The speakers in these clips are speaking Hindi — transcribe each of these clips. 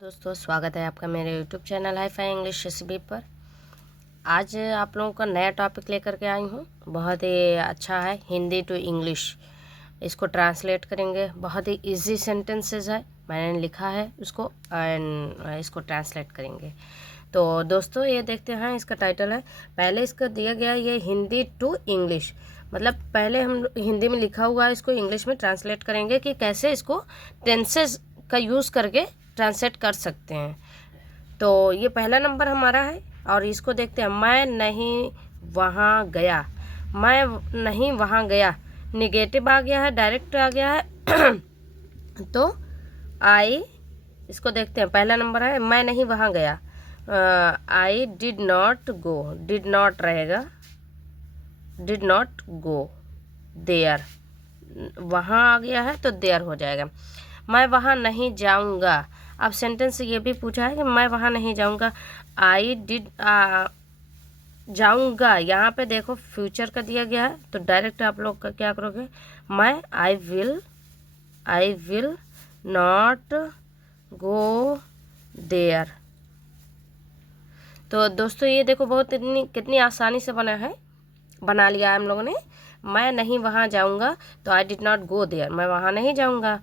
दोस्तों स्वागत है आपका मेरे YouTube channel hi fi English recipe पर। आज आप लोगों का नया टॉपिक लेकर के आई हूँ। बहुत ही अच्छा है, हिंदी टू इंग्लिश। इसको ट्रांसलेट करेंगे। बहुत ही इजी सेंटेंसेस है, मैंने लिखा है उसको एंड इसको ट्रांसलेट करेंगे। तो दोस्तों ये देखते हैं, इसका टाइटल है, पहले इसका दिया गया ये हिंदी टू इंग्लिश, मतलब पहले हम हिंदी में लिखा हुआ है, इसको इंग्लिश में ट्रांसलेट करेंगे कि कैसे इसको टेंसेस का यूज़ करके ट्रांसलेट कर सकते हैं। तो ये पहला नंबर हमारा है और इसको देखते हैं। मैं नहीं वहाँ गया, मैं नहीं वहाँ गया, निगेटिव आ गया है, डायरेक्ट आ गया है तो आई, इसको देखते हैं। पहला नंबर है मैं नहीं वहाँ गया, आई did not go, did not रहेगा, डिड नॉट गो देयर, वहाँ आ गया है तो देयर हो जाएगा। मैं वहाँ नहीं जाऊँगा, अब सेंटेंस ये भी पूछा है कि मैं वहाँ नहीं जाऊँगा, आई डिड जाऊँगा, यहाँ पे देखो फ्यूचर का दिया गया है तो डायरेक्ट आप लोग का क्या करोगे, मैं I will not go there. तो दोस्तों ये देखो बहुत कितनी आसानी से बना लिया है हम लोगों ने। मैं नहीं वहाँ जाऊँगा तो I did not go there, मैं वहाँ नहीं जाऊँगा।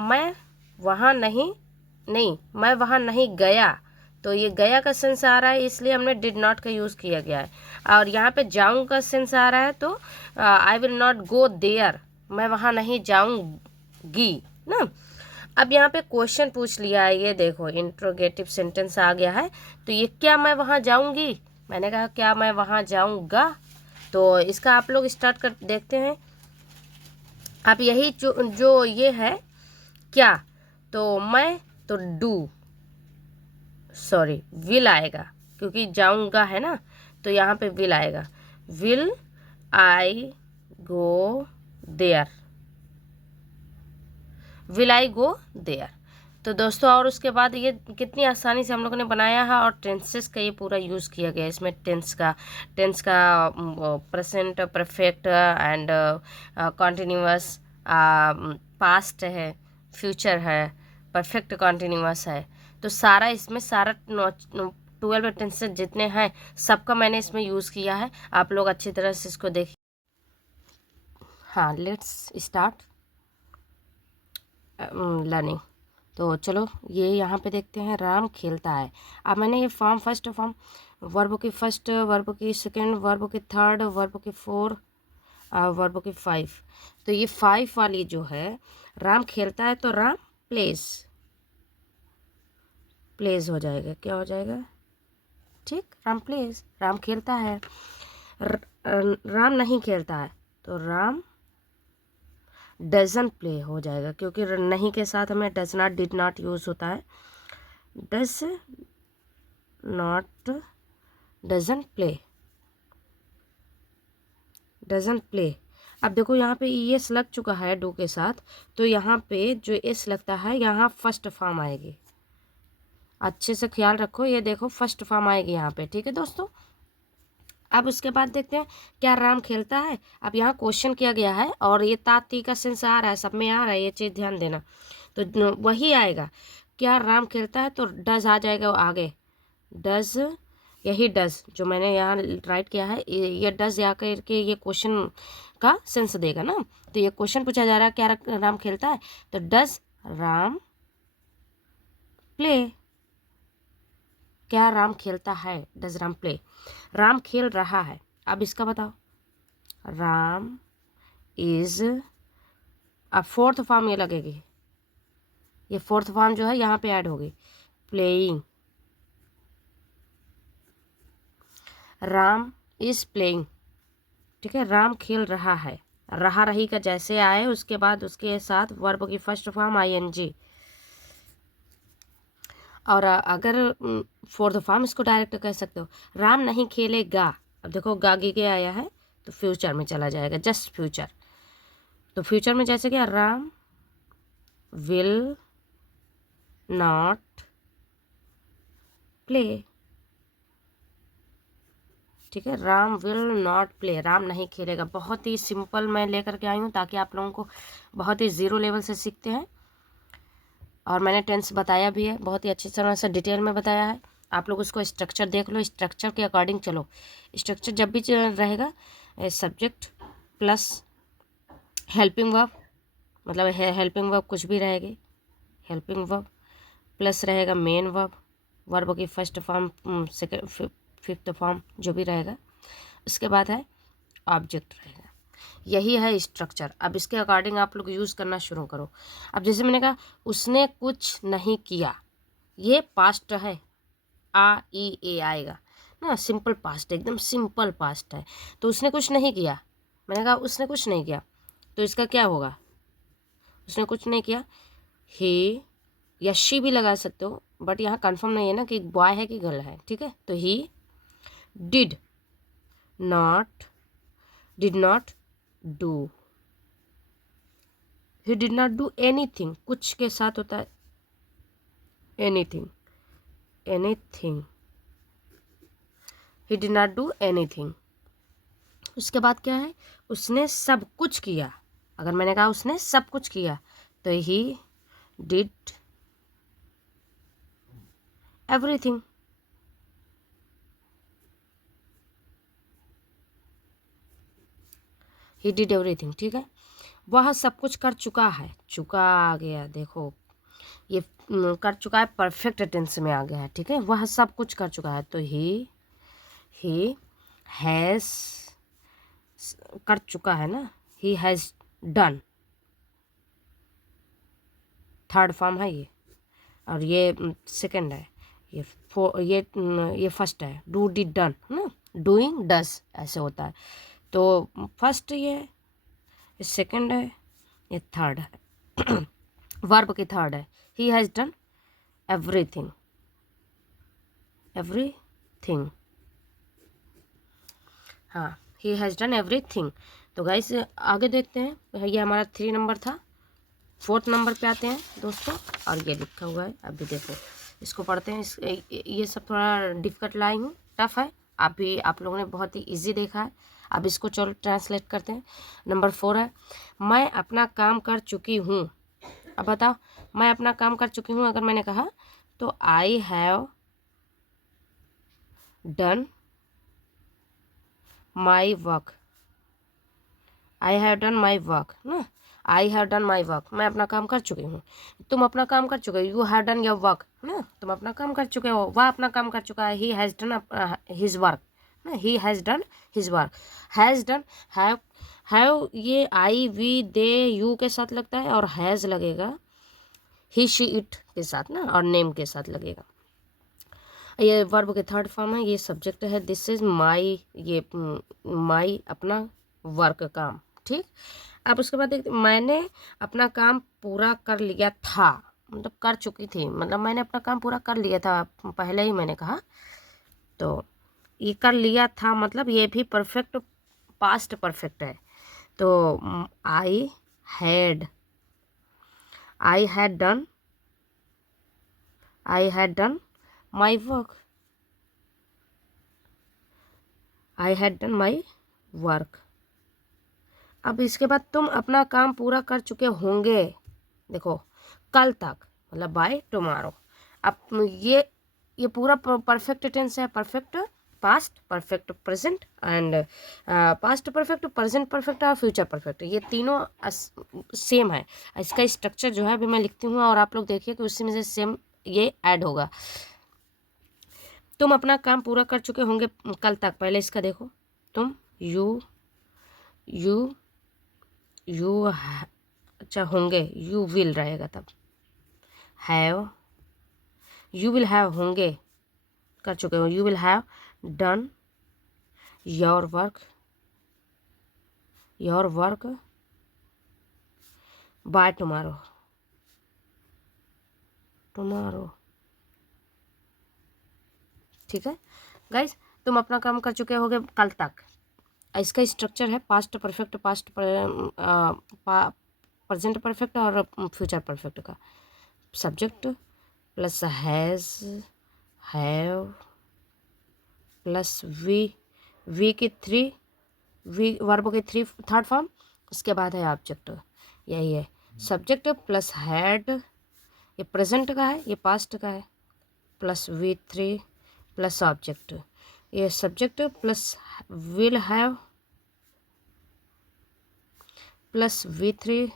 मैं वहाँ मैं वहाँ नहीं गया, तो ये गया का सेंस आ रहा है, इसलिए हमने डिड नॉट का यूज़ किया गया है। और यहाँ पे जाऊँ का सेंस आ रहा है तो I will not go there, मैं वहाँ नहीं जाऊँगी ना। अब यहाँ पे क्वेश्चन पूछ लिया है, ये देखो इंट्रोगेटिव सेंटेंस आ गया है। तो ये क्या मैं वहाँ जाऊँगी, मैंने कहा क्या मैं वहाँ जाऊँगा। तो इसका आप लोग स्टार्ट कर देखते हैं। अब यही जो ये है क्या, तो मैं तो डू, सॉरी विल आएगा, क्योंकि जाऊँगा है ना, तो यहाँ पे विल आएगा। Will I go there, will I go there. तो दोस्तों और उसके बाद ये कितनी आसानी से हम लोगों ने बनाया है और टेंसेस का ये पूरा यूज़ किया गया है इसमें। टेंस का present perfect and continuous, past है, फ्यूचर है, परफेक्ट कॉन्टिन्यूअस है। तो सारा इसमें 12 टेंसेस जितने हैं सबका मैंने इसमें यूज़ किया है। आप लोग अच्छी तरह से इसको देखिए। हाँ, लेट्स स्टार्ट लर्निंग। तो चलो ये यहाँ पे देखते हैं, राम खेलता है। अब मैंने ये फर्स्ट फॉर्म, वर्ब की फर्स्ट, वर्ब की सेकंड, वर्ब की थर्ड, वर्ब की फोर, वर्ब की 5। तो ये 5 वाली जो है, राम खेलता है तो राम प्लेज, प्लेज हो जाएगा, क्या हो जाएगा, ठीक, राम प्लेज, राम खेलता है। राम नहीं खेलता है तो राम डजन प्ले हो जाएगा, क्योंकि नहीं के साथ हमें does not, did not use होता है। Does not, doesn't play, doesn't play. अब देखो यहाँ पे एस लग चुका है डू के साथ, तो यहाँ पे जो एस लगता है यहाँ फर्स्ट फॉर्म आएगी। अच्छे से ख्याल रखो, ये देखो फर्स्ट फॉर्म आएगी यहाँ पे, ठीक है दोस्तों। अब उसके बाद देखते हैं क्या राम खेलता है। अब यहाँ क्वेश्चन किया गया है और ये ताती का सेंस आ रहा है, सब में आ रहा है, ये चीज़ ध्यान देना। तो वही आएगा, क्या राम खेलता है तो डज आ जाएगा आगे, डज, यही डज जो मैंने यहाँ राइट किया है, ये डज या करके ये क्वेश्चन का सेंस देगा ना। तो ये क्वेश्चन पूछा जा रहा है क्या राम खेलता है, तो डज राम प्ले, क्या राम खेलता है, डज राम प्ले। राम खेल रहा है, अब इसका बताओ, राम इज, अब फोर्थ फॉर्म ये लगेगी, ये फोर्थ फॉर्म जो है यहाँ पे ऐड होगी, प्लेइंग, राम इज प्लेइंग, ठीक है, राम खेल रहा है। रहा रही का जैसे आए उसके बाद उसके साथ वर्ब की फर्स्ट फॉर्म आईएनजी, और अगर फोर्थ फॉर्म इसको डायरेक्ट कह सकते हो, राम नहीं खेलेगा। अब देखो गागी के आया है तो फ्यूचर में चला जाएगा, जस्ट फ्यूचर। तो फ्यूचर में जैसे क्या, राम विल नॉट प्ले, ठीक है, Ram will not play, Ram नहीं खेलेगा। बहुत ही सिंपल मैं लेकर के आई हूँ ताकि आप लोगों को बहुत ही ज़ीरो लेवल से सीखते हैं और मैंने टेंस बताया भी है, बहुत ही अच्छी तरह से डिटेल में बताया है। आप लोग उसको स्ट्रक्चर देख लो, स्ट्रक्चर के अकॉर्डिंग चलो। स्ट्रक्चर जब भी रहेगा सब्जेक्ट प्लस हेल्पिंग वर्ब, मतलब हेल्पिंग वर्ब कुछ भी रहेगी, हेल्पिंग वर्ब प्लस रहेगा मेन वर्ब, वर्ब की first form second fifth form जो भी रहेगा, उसके बाद है ऑब्जेक्ट रहेगा। यही है स्ट्रक्चर। अब इसके अकॉर्डिंग आप लोग यूज़ करना शुरू करो। अब जैसे मैंने कहा उसने कुछ नहीं किया, ये पास्ट है, आ ई ए आएगा ना, सिंपल पास्ट, एकदम सिंपल पास्ट है। तो उसने कुछ नहीं किया, मैंने कहा उसने कुछ नहीं किया, तो इसका क्या होगा, उसने कुछ नहीं किया, ही या शी भी लगा सकते हो, बट यहाँ कंफर्म नहीं है ना कि बॉय है कि गर्ल है, ठीक है। तो he did not do, he did not do anything, कुछ के साथ होता है anything, he did not do anything. उसके बाद क्या है, उसने सब कुछ किया। अगर मैंने कहा उसने सब कुछ किया तो he did everything. He did everything, ठीक है। वह सब कुछ कर चुका है, चुका आ गया, देखो ये कर चुका है, परफेक्ट टेंस में आ गया है, ठीक है। वह सब कुछ कर चुका है, तो ही हैज़, कर चुका है ना, he has done, third form है ये, और ये सेकंड है, ये फर्स्ट है, डू डिड डन ना, डूइंग डस ऐसे होता है। तो फर्स्ट ये सेकंड है, ये थर्ड है वर्ब की थर्ड है, ही हैज़ डन एवरीथिंग, हाँ, ही हैज़ डन एवरीथिंग। तो गाइस आगे देखते हैं, ये हमारा 3 नंबर था। 4th नंबर पे आते हैं दोस्तों, और ये लिखा हुआ है, अभी देखो इसको पढ़ते हैं। ये सब थोड़ा डिफिकल्ट लाई हूँ, टफ है, आप लोगों ने बहुत ही इजी देखा है। अब इसको चलो ट्रांसलेट करते हैं। नंबर 4 है, मैं अपना काम कर चुकी हूँ। अब बताओ, मैं अपना काम कर चुकी हूँ अगर मैंने कहा तो I have done my work, I have done my work ना, I have done my work, मैं अपना काम कर चुकी हूँ। तुम अपना काम कर चुके हो, you have done your work ना, तुम अपना काम कर चुके हो, वह अपना काम कर चुका है, he has done his work ना, he has done his work. Has done, have ये आई वी दे यू के साथ लगता है, और हैज़ लगेगा ही शी इट के साथ ना, और नेम के साथ लगेगा। ये वर्ब के थर्ड फॉर्म है, ये सब्जेक्ट है, दिस इज माई, ये माई अपना वर्क काम, ठीक। अब उसके बाद देखते, मैंने अपना काम पूरा कर लिया था, मतलब कर चुकी थी, मतलब मैंने अपना काम पूरा कर लिया था, पहले ही मैंने कहा। तो ये कर लिया था मतलब ये भी परफेक्ट पास्ट परफेक्ट है। तो I had done my work, I had done my work. अब इसके बाद तुम अपना काम पूरा कर चुके होंगे, देखो कल तक, मतलब बाय टुमारो। अब ये पूरा परफेक्ट टेंस है, perfect past, perfect present and past perfect, present perfect और फ्यूचर परफेक्ट, ये तीनों सेम है। इसका स्ट्रक्चर जो है अभी मैं लिखती हूँ और आप लोग देखिए कि उसी में से सेम ये ऐड होगा। तुम अपना काम पूरा कर चुके होंगे कल तक, पहले इसका देखो, तुम यू अच्छा होंगे, यू विल रहेगा तब, हैव, यू विल हैव होंगे कर चुके हो, you will have done your work by tomorrow, ठीक है गाइस। तुम अपना काम कर चुके होगे कल तक। इसका स्ट्रक्चर है पास्ट परफेक्ट, प्रेजेंट परफेक्ट और फ्यूचर परफेक्ट का। Subject plus has, have plus V की 3, वी वर्ब की 3 थर्ड फॉर्म, उसके बाद है ऑब्जेक्ट, यही है। सब्जेक्ट प्लस हैड, ये प्रेजेंट का है, ये पास्ट का है, प्लस V3 प्लस ऑब्जेक्ट, ये subject plus will have plus V3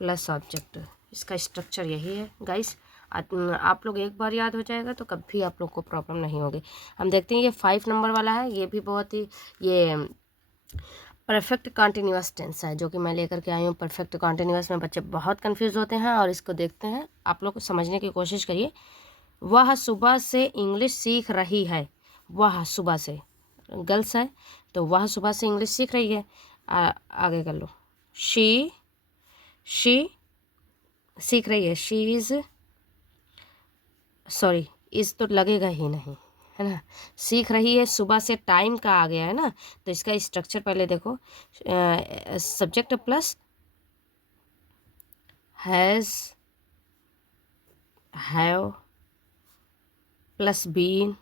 plus object. इसका स्ट्रक्चर यही है गाइस। आप लोग एक बार याद हो जाएगा तो कभी आप लोग को प्रॉब्लम नहीं होगी। हम देखते हैं ये 5 नंबर वाला है, ये भी बहुत ही ये परफेक्ट कॉन्टिन्यूअस टेंस है जो कि मैं लेकर के आई हूँ। परफेक्ट कॉन्टिन्यूअस में बच्चे बहुत कंफ्यूज होते हैं और इसको देखते हैं, आप लोग समझने की कोशिश करिए। वह सुबह से इंग्लिश सीख रही है, वह सुबह से, गर्ल्स है तो वह सुबह से इंग्लिश सीख रही है। आगे कर लो, शी सीख रही है, शी इज़, सॉरी इज़ तो लगेगा ही नहीं, है ना। सीख रही है, सुबह से टाइम का आ गया है ना, तो इसका स्ट्रक्चर पहले देखो, subject plus has, have plus been,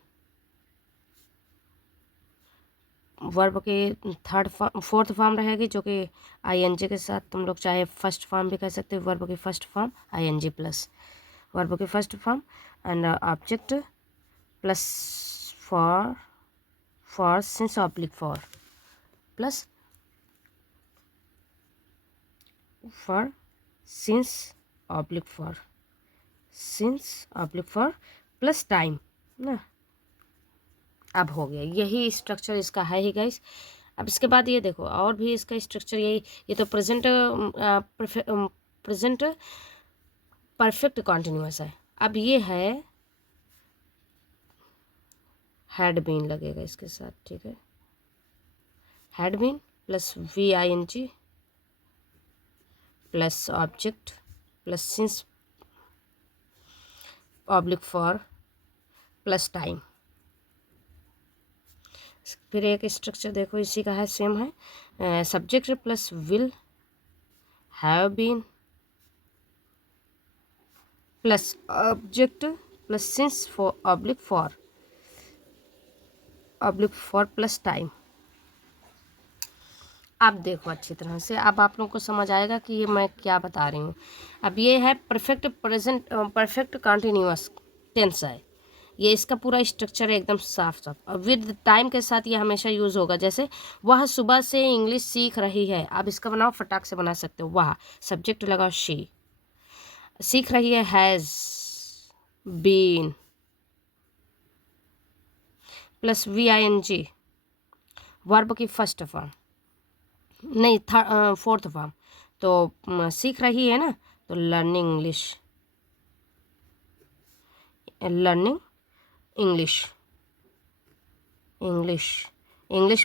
verb के फोर्थ फॉर्म रहेगी जो कि ING के साथ, तुम लोग चाहे फर्स्ट फॉर्म भी कह सकते हो, वर्ब की first form ING plus verb की first form and object plus for since oblique for plus for since oblique for plus time ना। अब हो गया, यही स्ट्रक्चर इसका है ही गाइस। अब इसके बाद ये देखो और भी इसका स्ट्रक्चर यही, ये तो प्रेजेंट परफेक्ट कॉन्टिन्यूअस है। अब ये है हैड बीन लगेगा इसके साथ, ठीक है, had been plus VING plus object plus since oblique for plus time. फिर एक स्ट्रक्चर देखो इसी का है, सेम है, subject plus will have been plus object plus since for oblique for plus time. अब देखो अच्छी तरह से, अब आप लोगों को समझ आएगा कि ये मैं क्या बता रही हूँ। अब ये है परफेक्ट कॉन्टिन्यूअस टेंस है, ये इसका पूरा स्ट्रक्चर है एकदम साफ और विद टाइम के साथ ये हमेशा यूज़ होगा। जैसे वह सुबह से इंग्लिश सीख रही है, अब इसका बनाओ, फटाक से बना सकते हो। वह सब्जेक्ट लगाओ शी, सीख रही है has been plus VING, verb की फर्स्ट फॉर्म नहीं फोर्थ फॉर्म, तो सीख रही है ना, तो लर्निंग इंग्लिश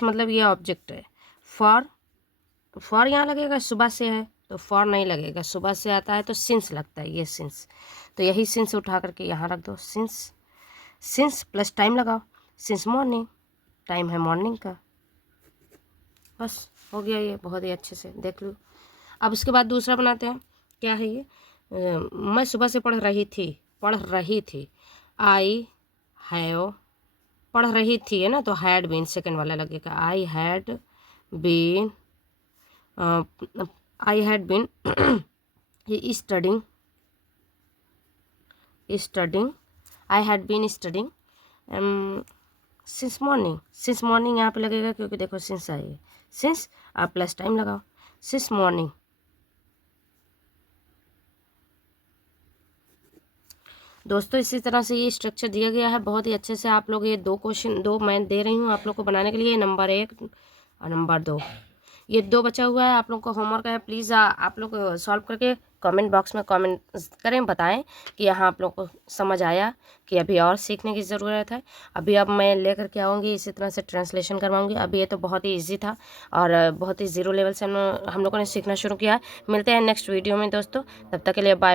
मतलब ये ऑब्जेक्ट है। फॉर यहाँ लगेगा, सुबह से है तो फॉर नहीं लगेगा, सुबह से आता है तो सिंस लगता है, ये सिंस, तो यही सिंस उठा करके यहाँ रख दो, सिंस प्लस टाइम लगाओ, सिंस मॉर्निंग, टाइम है मॉर्निंग का, बस हो गया, ये बहुत ही अच्छे से देख लो। अब उसके बाद दूसरा बनाते हैं, क्या है ये, मैं सुबह से पढ़ रही थी, आई हैव, पढ़ रही थी है ना, तो हैड बीन सेकेंड वाला लगेगा, I had been studying, I had been studying since morning यहाँ पे लगेगा क्योंकि देखो सिंस आई है, सिंस आप प्लस टाइम लगाओ, सिंस मॉर्निंग। दोस्तों इसी तरह से ये स्ट्रक्चर दिया गया है बहुत ही अच्छे से। आप लोग ये दो मैं दे रही हूँ आप लोग को बनाने के लिए, नंबर 1 और नंबर 2, ये 2 बचा हुआ है, आप लोग को होमवर्क है। प्लीज़ आप लोग सॉल्व करके कमेंट बॉक्स में कमेंट करें, बताएं कि यहाँ आप लोग को समझ आया कि अभी और सीखने की ज़रूरत है। अभी अब मैं लेकर के आऊँगी, इसी तरह से ट्रांसलेशन करवाऊँगी। अभी ये तो बहुत ही इजी था और बहुत ही ज़ीरो लेवल से हम लोगों ने सीखना शुरू किया है। मिलते हैं नेक्स्ट वीडियो में दोस्तों, तब तक के लिए बाय।